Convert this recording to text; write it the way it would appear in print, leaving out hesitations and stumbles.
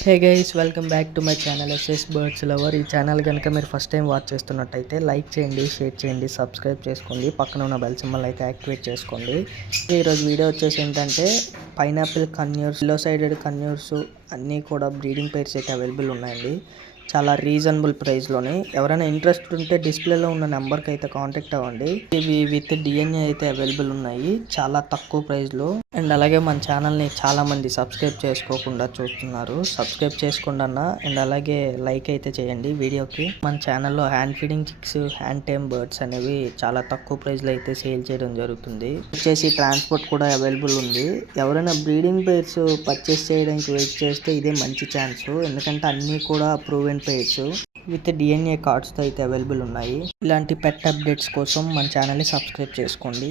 Hey guys, welcome back to my channel SS birds lover. ఈ channel కనుక మీరు first time watch చేస్తున్నట్టయితే like చేయండి, షేర్ చేయండి, సబ్స్క్రైబ్ చేసుకోండి, పక్కన ఉన్న బెల్ సింబల్ అయితే యాక్టివేట్ చేసుకోండి. ఈరోజు వీడియో వచ్చేసి ఏంటంటే పైనాపిల్ కన్యూర్స్, లో సైడెడ్ కన్యూర్స్ అన్నీ కూడా బ్రీడింగ్ పేర్స్ అయితే అవైలబుల్ ఉన్నాయండి. చాలా రీజనబుల్ ప్రైస్లోనే. ఎవరైనా ఇంట్రెస్ట్ ఉంటే డిస్ప్లేలో ఉన్న నెంబర్కి అయితే కాంటాక్ట్ అవ్వండి. ఇవి విత్ డిఎన్ఏ అయితే అవైలబుల్ ఉన్నాయి చాలా తక్కువ ప్రైస్లో. అండ్ అలాగే మన ఛానల్ని చాలామంది సబ్స్క్రైబ్ చేసుకోకుండా చూస్తున్నారు. సబ్స్క్రైబ్ చేసుకోండి అన్న. అండ్ అలాగే లైక్ అయితే చేయండి వీడియోకి. మన ఛానల్లో hand feeding chicks, hand time birds అనేవి చాలా తక్కువ ప్రైస్లో అయితే సేల్ చేయడం జరుగుతుంది. వచ్చేసి ట్రాన్స్పోర్ట్ కూడా అవైలబుల్ ఉంది. ఎవరైనా బ్రీడింగ్ పేర్స్ పర్చేస్ చేయడానికి వెయిట్ చేస్తే ఇదే మంచి ఛాన్స్. ఎందుకంటే అన్నీ కూడా ప్రూవెన్ పేర్స్ విత్ డిఎన్ఏ కార్డ్స్తో అయితే అవైలబుల్ ఉన్నాయి. ఇలాంటి పెట్ అప్డేట్స్ కోసం మన ఛానల్ని సబ్స్క్రైబ్ చేసుకోండి.